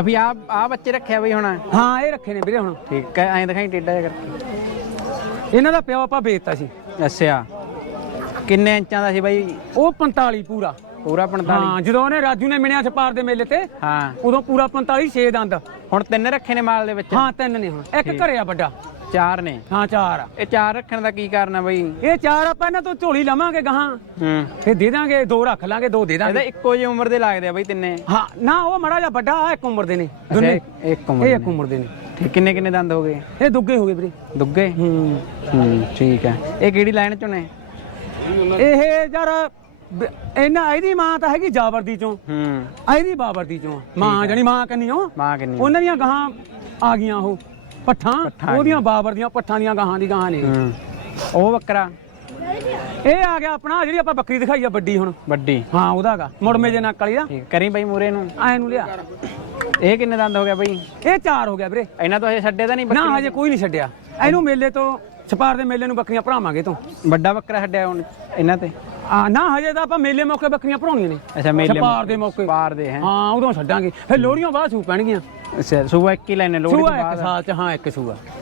ਅਭੀ ਆ ਆ ਬੱਚੇ ਰੱਖਿਆ ਬਈ ਹੁਣ। ਹਾਂ ਇਹ ਰੱਖੇ ਨੇ ਵੀਰੇ ਹੁਣ। ਠੀਕ ਹੈ ਐਂ ਦਿਖਾਈ ਟੇਡਾ ਜਿਹਾ ਕਰਕੇ। ਇਹਨਾਂ ਦਾ ਪਿਓ ਆਪਾਂ ਵੇਚਤਾ ਸੀ। ਅੱਛਾ। ਕਿੰਨੇ ਇੰਚਾਂ ਦਾ ਸੀ ਬਾਈ? ਉਹ 45 ਪੂਰਾ। ਪੂਰਾ 45 ਹਾਂ ਜਦੋਂ ਉਹਨੇ ਰਾਜੂ ਨੇ ਮਿਣਿਆ ਛਪਾਰ ਦੇ ਮੇਲੇ ਤੇ ਹਾਂ। ਉਦੋਂ ਪੂਰਾ 45 6 ਦੰਦ। ਹੁਣ ਤਿੰਨ ਰੱਖੇ ਨੇ ਮਾਲ ਦੇ ਵਿੱਚ? ਹਾਂ ਤਿੰਨ ਨੇ ਹੁਣ। ਇੱਕ ਘਰੇ ਆ ਵੱਡਾ। ਚਾਰ ਨੇ? ਹਾਂ ਚਾਰ। ਆ ਇਹ ਚਾਰ ਰੱਖਣ ਦਾ ਕੀ ਕਾਰਨ ਹੈ ਬਾਈ? ਇਹ ਚਾਰ ਆਪਾਂ ਇਹਨਾਂ ਤੋਂ ਝੋਲੀ ਲਵਾਂਗੇ ਗਾਹਾਂ। ਹੂੰ। ਫਿਰ ਦੇ ਦਾਂਗੇ ਦੋ ਰੱਖ ਲਾਂਗੇ ਦੋ ਦੇ ਇਹਦਾ ਦਾਂਗੇ ਇੱਕੋ ਜਿਹੀ ਉਮਰ ਦੇ ਲੱਗਦੇ ਆ ਬਾਈ ਤਿੰਨੇ। ਹਾਂ ਨਾ ਉਹ ਮੜਾ ਜਾ ਵੱਡਾ ਆ ਇੱਕ ਉਮਰ ਦੇ ਨੇ ਅੱਛਾ, ਦੋਨੇ। ਇੱਕ- ਇੱਕ ਉਮਰ ਇਹ ਦੇ ਇੱਕ ਉਮਰ ਦੇ ਨੇ। ਠੀਕ ਕਿੰਨੇ ਕਿੰਨੇ ਦੰਦ ਹੋ ਗਏ? ਇਹ ਦੁੱਗੇ ਹੋ ਗਏ ਵੀਰੇ। ਦੁੱਗੇ? ਹੂੰ। ਹੂੰ ਠੀਕ ਹੈ ਇਹ ਕਿਹੜੀ ਲਾਈਨ ਚੋਂ ਨੇ? ਇਹ ਯਾਰ ਬ- ਇਹਨਾਂ ਇਹਦੀ ਮਾਂ ਤਾਂ ਹੈਗੀ ਜਾਵਰਦੀ ਚੋਂ। ਹੂੰ। ਆ ਇਹਦੀ ਬਾਵਰਦੀ ਚੋਂ। ਮਾਂ ਜਣੀ ਮਾਂ ਕੰਨੀ ਉਹ ਮਾਂ ਕਿੰਨੀ ਉਹਨਾਂ ਦੀਆਂ ਗਾਹਾਂ ਆ ਗਈਆਂ ਉਹ। ਪੱਠਾਂ ਪੱਠਾਂ ਉਹਦੀਆਂ ਬਾਬਰ ਦੀਆਂ ਪੱਠਾਂ ਦੀਆਂ ਗਾਹਾਂ ਦੀ ਗਾਹਾਂ ਨੇ। ਹੂੰ। ਉਹ ਬੱਕਰਾ ਇਹ ਆ ਗਿਆ ਆਪਣਾ ਜਿਹੜੀ ਆਪਾਂ ਬੱਕਰੀ ਦਿਖਾਈ ਆ ਵੱਡੀ ਹੁਣ। ਵੱਡੀ। ਹਾਂ ਉਹਦਾਗਾ ਮੁੜਮੇ ਜੇ ਦਾ ਠੀਕ ਕਰੀ ਬਾਈ ਮੂਰੇ ਨੂੰ। ਐ ਨੂੰ ਲਿਆ। ਇਹ ਕਿੰਨੇ ਦੰਦ ਹੋ ਗਿਆ ਬਾਈ? ਇਹ ਚਾਰ ਹੋ ਗਿਆ ਵੀਰੇ। ਇਹਨਾਂ ਤੋਂ ਹਜੇ ਛੱਡੇ ਤਾਂ ਨਹੀਂ ਨਾ ਬੱਕਰੀ? ਹਜੇ ਕੋਈ ਨਹੀਂ ਛੱਡਿਆ। ਇਹਨੂੰ ਮੇਲੇ ਤੋਂ ਛਪਾਰ ਦੇ ਮੇਲੇ ਨੂੰ ਬੱਕਰੀਆਂ ਭਰਾਵਾਂਗੇ ਤੋਂ। ਵੱਡਾ ਬੱਕਰਾ ਛੱਡਿਆ ਹੁਣ ਇਹਨਾਂ ਤੇ। ਆ ਨਾ ਹਜੇ ਤਾਂ ਆਪਾਂ ਮੇਲੇ ਮੌਕੇ ਬੱਕਰੀਆਂ ਭਰਾਉਣੀਆਂ ਨੇ। ਅੱਛਾ ਮੇਲੇ ਛਪਾਰ ਦੇ ਮੌਕੇ। ਪਾਰ ਦੇ ਹੈ। ਹਾਂ ਉਦੋਂ ਛੱਡਾਂਗੇ। ਫਿਰ ਲੋਹੜੀਆਂ ਬਾਅਦ ਸੂ ਪੈਣਗੀਆਂ। ਅੱਛਾ ਸੂਆ ਇੱਕ ਹੀ ਲੈਣੇ ਤੋਂ ਸੂਆ ਇੱਕ ਬਾਅਦ। ਸਾਲ ਚ ਹਾਂ ਇੱਕ ਸੂਆ।